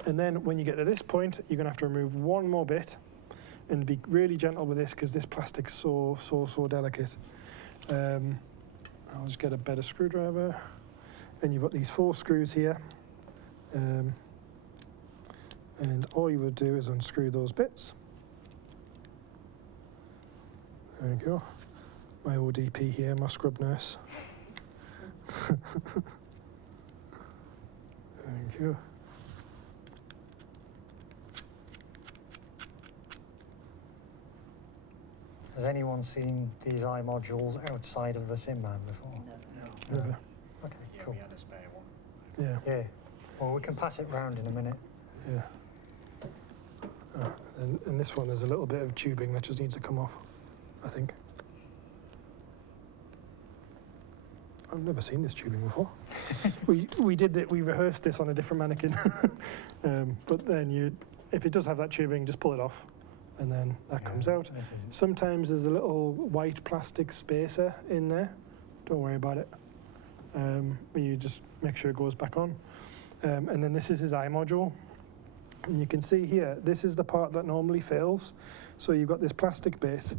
And then when you get to this point, you're going to have to remove one more bit and be really gentle with this because this plastic's so delicate. I'll just get a better screwdriver. And you've got these 4 screws here. And all you would do is unscrew those bits. There we go. My ODP here, my scrub nurse. Thank you. Has anyone seen these eye modules outside of the SimMan before? Never. Cool. We had a spare one. Yeah, Yeah. Well, we can pass it round in a minute. yeah. And this one, there's a little bit of tubing that just needs to come off, I think. I've never seen this tubing before. we did that. We rehearsed this on a different mannequin, but then if it does have that tubing, just pull it off, and then that comes out. This is- Sometimes there's a little white plastic spacer in there. Don't worry about it. You just make sure it goes back on. And then this is his eye module. And you can see here, this is the part that normally fails. So you've got this plastic bit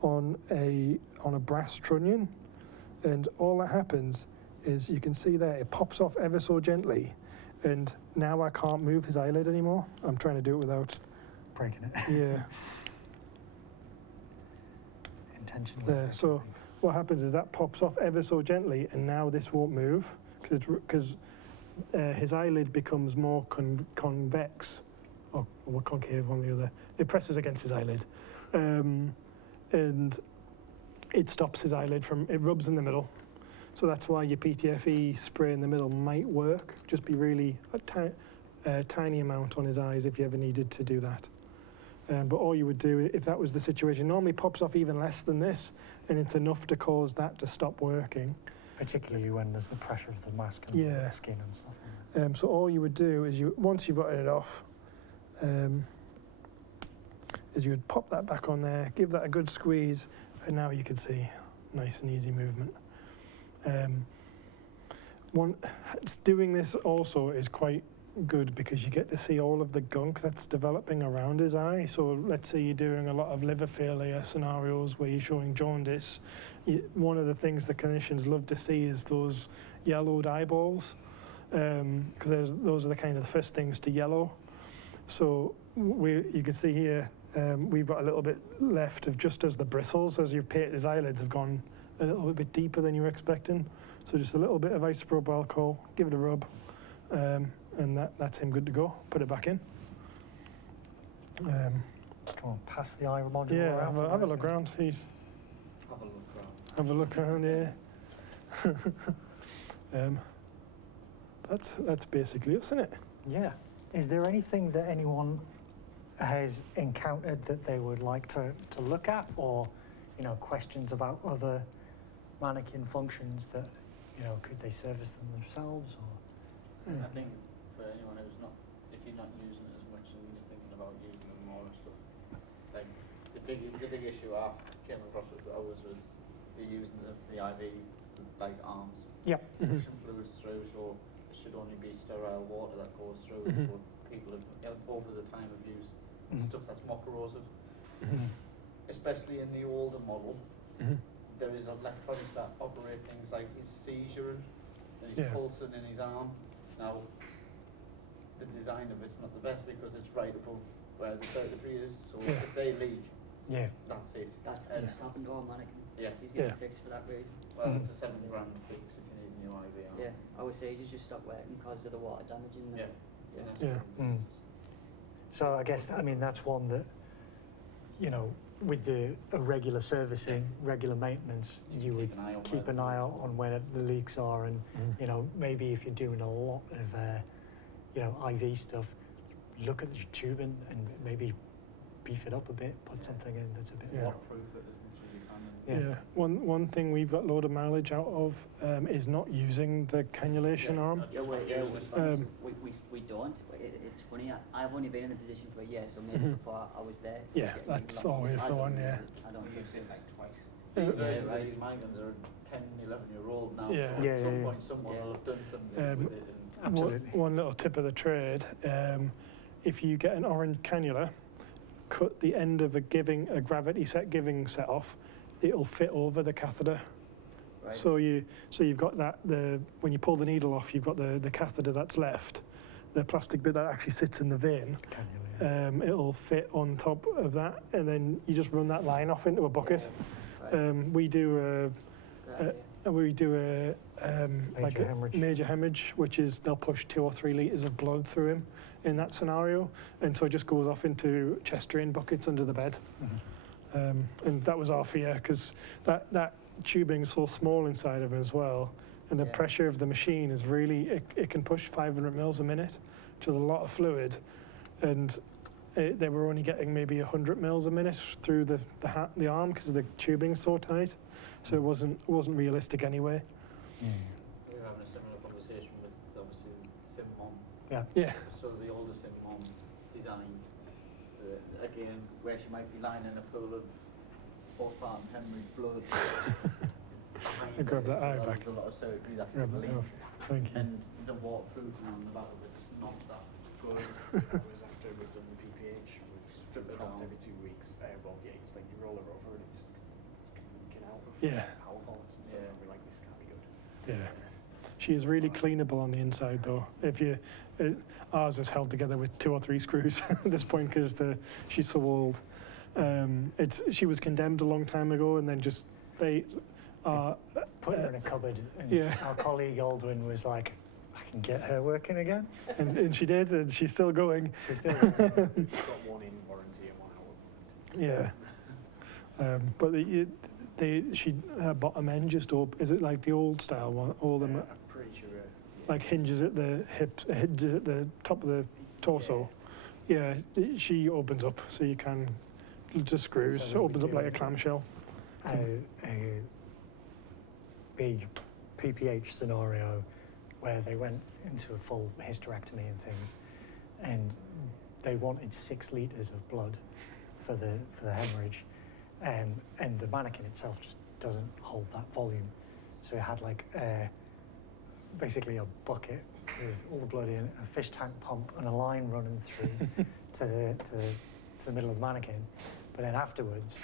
on a brass trunnion, and all that happens is you can see there, it pops off ever so gently, and now I can't move his eyelid anymore. I'm trying to do it without, breaking it yeah. intentionally. There, so what happens is that pops off ever so gently, and now this won't move because his eyelid becomes more convex, or concave on the other. It presses against his eyelid, and it stops his eyelid from. It rubs in the middle, so that's why your PTFE spray in the middle might work. Just be really a tiny amount on his eyes if you ever needed to do that. But all you would do, if that was the situation, normally pops off even less than this, and it's enough to cause that to stop working. Particularly when there's the pressure of the mask and Yeah. the skin and stuff. So all you would do is once you've gotten it off, is you would pop that back on there, give that a good squeeze, and now you can see nice and easy movement. Doing this also is quite good because you get to see all of the gunk that's developing around his eye. So let's say you're doing a lot of liver failure scenarios where you're showing jaundice. One of the things the clinicians love to see is those yellowed eyeballs, because those are the kind of the first things to yellow. So you can see here, we've got a little bit left of just as the bristles, as you've painted his eyelids, have gone a little bit deeper than you were expecting. So just a little bit of isopropyl alcohol, give it a rub, and that's him good to go. Put it back in. Come on, pass the eye module Yeah, around. have a look around. Have a look around. Have a look around, yeah. That's basically us, isn't it? Yeah. Is there anything that anyone has encountered that they would like to look at, or questions about other mannequin functions that could they service them themselves, or? I think for anyone who's not, if you're not using it as much and you're thinking about using them more and stuff, like the big issue I came across with ours was the using of the IV like arms. Yep. Pushing fluids through, so it should only be sterile water that goes through. But people have over the time have used stuff that's more corrosive, especially in the older model. There is electronics that operate things like his seizure and his pulsing in his arm. Now, the design of it's not the best because it's right above where the circuitry is, so if they leak, that's it. That's just happened to our mannequin. Yeah. He's getting fixed for that reason. Well, it's a £7 fix if you need a new IV arm. Yeah, our stages just stopped working because of the water damaging them. Yeah. So I guess that's one that with the regular servicing, regular maintenance, you would keep an eye out on where the leaks are, and maybe if you're doing a lot of IV stuff, look at the tubing and maybe beef it up a bit, put something in that's a bit Waterproof it as much as you can. Yeah. One thing we've got a load of mileage out of is not using the cannulation arm. We don't. It's funny. I've only been in the position for a year, so maybe before I was there. Yeah, that's always the one. Yeah. I don't You've use seen it. like twice. Yeah. These versions of these manikins are 10, 11-year-old now. Yeah. At some point, someone will have done something with it. And Absolutely. One little tip of the trade: if you get an orange cannula, cut the end of a gravity giving set off. It'll fit over the catheter. Right. So you've got that when you pull the needle off, you've got the catheter that's left, the plastic bit that actually sits in the vein. It'll fit on top of that, and then you just run that line off into a bucket. We do major hemorrhage, which is they'll push 2 or 3 litres of blood through him in that scenario, and so it just goes off into chest drain buckets under the bed. And that was our fear, because that tubing's so small inside of it as well. and the Yeah. pressure of the machine is really, it can push 500 mils a minute, which is a lot of fluid, and they were only getting maybe 100 mils a minute through the arm because the tubing's so tight, so it wasn't realistic anyway. We were having a similar conversation with obviously SimMan. Yeah. So the older SimMan design, again, where she might be lying in a pool of postpartum hemorrhage blood. I grabbed that eye so back. there's a lot of surgery that Grab can that leave. off. Thank you. And the waterproofing on the back of it's not that good. That was after we've done the PPH, we strip it down. off every 2 weeks. Well, yeah, it's like you roll it over and it's leaking out of Yeah. power bolts and stuff. Yeah. And we're like, this can't be good. Yeah. She is really cleanable on the inside, though. If you, ours is held together with 2 or 3 screws at this point because she's so old. She was condemned a long time ago, and then just Put her in a cupboard, and yeah. our colleague Aldwin was like, I can get her working again. and she did, and she's still going. She's still We've got 1 in warranty and 1 out of warranty. Yeah. But her bottom end just is it like the old style one? All them I'm pretty sure. like hinges at the hips, hinges at the top of the torso. Yeah, she opens up, so you can just screws. So So it opens we up like do- a clamshell. A big PPH scenario where they went into a full hysterectomy and things, and they wanted 6 litres of blood for the hemorrhage, and the manikin itself just doesn't hold that volume, so it had like basically a bucket with all the blood in, a fish tank pump, and a line running through to the middle of the mannequin. But then afterwards,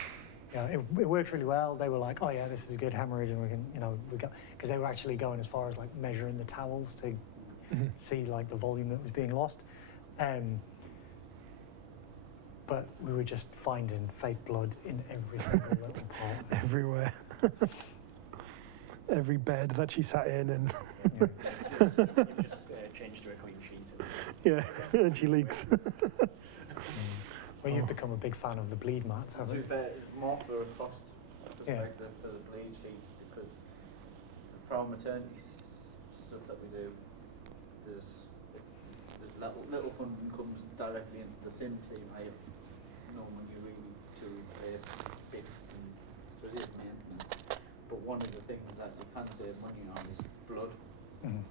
you know, it worked really well. They were like, oh yeah, this is a good hemorrhage, and we can, you know, because they were actually going as far as like measuring the towels to see like the volume that was being lost. But we were just finding fake blood in every single little part. Everywhere. Every bed that she sat in, and We've just changed to a clean sheet. yeah, and she leaks. Well, you've become a big fan of the bleed mats, To haven't be you? fair, it's more for a cost perspective for the bleed sheets, because from maternity stuff that we do, there's little funding comes directly into the sim team. I have no money really to replace bits, and so it is maintenance. But one of the things that you can save money on is blood,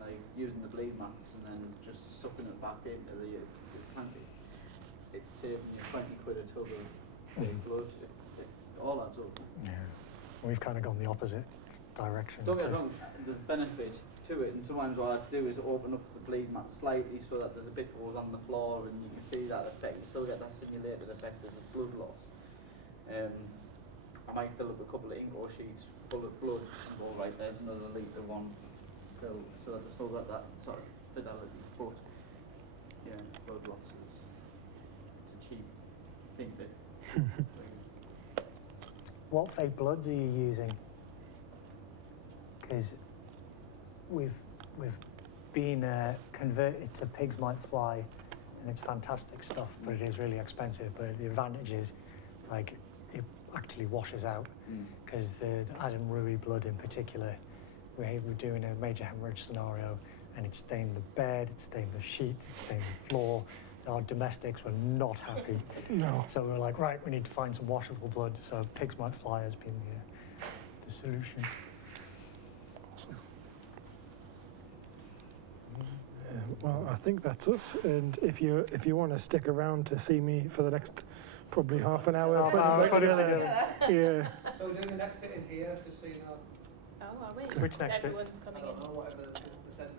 like using the bleed mats and then just sucking it back into the tank. It's saving you 20 quid a tub of fake blood. It all adds up. Yeah. We've kind of gone the opposite direction. Don't get me wrong, there's benefit to it, and sometimes what I do is open up the bleed mat slightly so that there's a bit goes on the floor and you can see that effect. You still get that simulated effect of the blood loss. I might fill up a couple of Inco sheets full of blood and go, right, there's another litre one filled, so that they still got that sort of fidelity. But yeah, blood loss is it's a cheap thing to What fake bloods are you using? Because we've been converted to pigs might fly, and it's fantastic stuff, but it is really expensive. But the advantage is, like, it actually washes out, because the Adam Rui blood in particular, we're doing a major hemorrhage scenario, and it stained the bed, it stained the sheets, it stained the floor. Our domestics were not happy. No. So we were like, right, we need to find some washable blood. So pigs might fly has been the solution. Awesome. Well, I think that's us. And if you want to stick around to see me for the next probably half an hour, Put it together. yeah. So we're doing the next bit in here, just so you know. Oh, are we? Which next bit? Everyone's coming I don't know, whatever the said.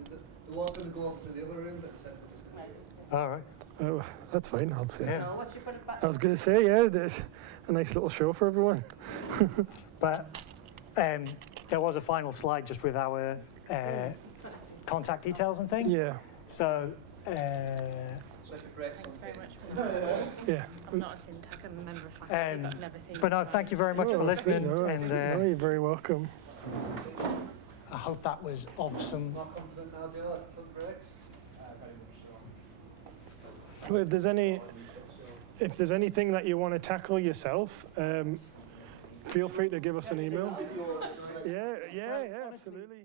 The one's going to go over to the other room, but the said we're just going to All right. Oh, that's fine. I'll say. Yeah. So what you put it back? I was going to say, yeah, there's a nice little show for everyone. But there was a final slide just with our contact details and things. Yeah. So So if it breaks Thanks very something. much. Yeah. I'm not a SimTech, I'm a member of faculty, but I've never seen but no, it. thank you very much for Oh, listening, no, and no, you're very welcome. I hope that was of some. Not confident now, Joe, if it breaks. Very much so. Well, if there's anything that you want to tackle yourself, feel free to give us an email. Yeah, absolutely.